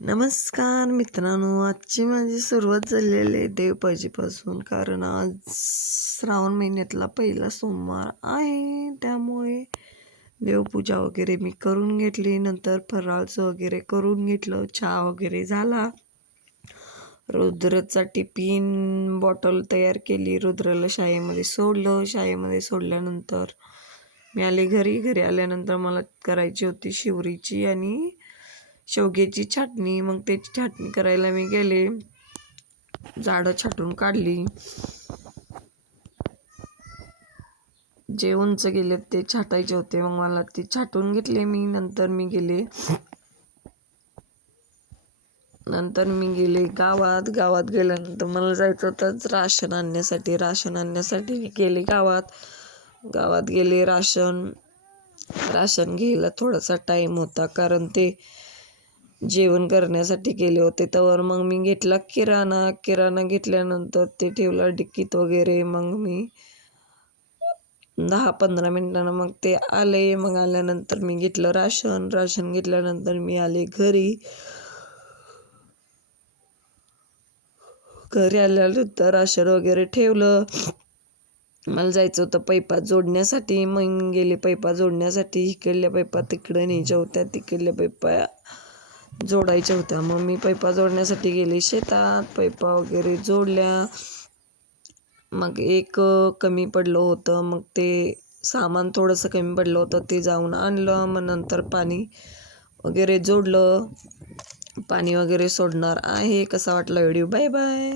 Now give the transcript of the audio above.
नमस्कार मित्रांनो आजची माझी सुरुवात झालेली आहे देवपाजीपासून कारण आज श्रावण महिन्यातला पहिला सोमवार आहे. त्यामुळे देवपूजा वगैरे मी करून घेतली नंतर फराळचं वगैरे करून घेतलं चहा वगैरे झाला. रुद्रचा टिफिन बॉटल तयार केली रुद्राला शाळेमध्ये सोडलं. शाळेमध्ये सोडल्यानंतर मी आले घरी. घरी आल्यानंतर मला करायची होती शिवरीची आणि शेवग्याची छाटणी मग त्याची छाटणी करायला मी गेले. झाडं छाटून काढली. जे उंच गेले ते छाटायचे होते मग मला ते छाटून घेतले मी. नंतर मी गेले. नंतर मी गेले गावात. गावात गेल्यानंतर मला जायचं होतंच राशन आणण्यासाठी. राशन आणण्यासाठी मी गेले गावात. गावात गेले राशन. राशन घ्यायला थोडासा टाईम होता कारण ते जेवण करण्यासाठी गेले होते. तर मग मी घेतला किराणा. किराणा घेतल्यानंतर ते ठेवला डिक्कीत वगैरे. मग मी दहा पंधरा मिनटानं मग ते आले. मग आल्यानंतर मी घेतलं राशन. राशन घेतल्यानंतर मी आले घरी. घरी आल्यानंतर राशन वगैरे ठेवलं. मला जायचं होतं पैपा जोडण्यासाठी. मग गेले पैपा जोडण्यासाठी. इकडल्या पैपा तिकडे न्यायच्या होत्या. तिकडल्या पैपा जोडायच्या होत्या. मग मी पैपा जोडण्यासाठी गेले शेतात. पैपा वगैरे जोडल्या. मग एक कमी पडलं होतं. मग ते सामान थोडंसं कमी पडलं होतं. ते जाऊन आणलं. मग नंतर पाणी वगैरे जोडलं. पाणी वगैरे सोडणार आहे. कसा वाटला व्हिडिओ? Bye bye.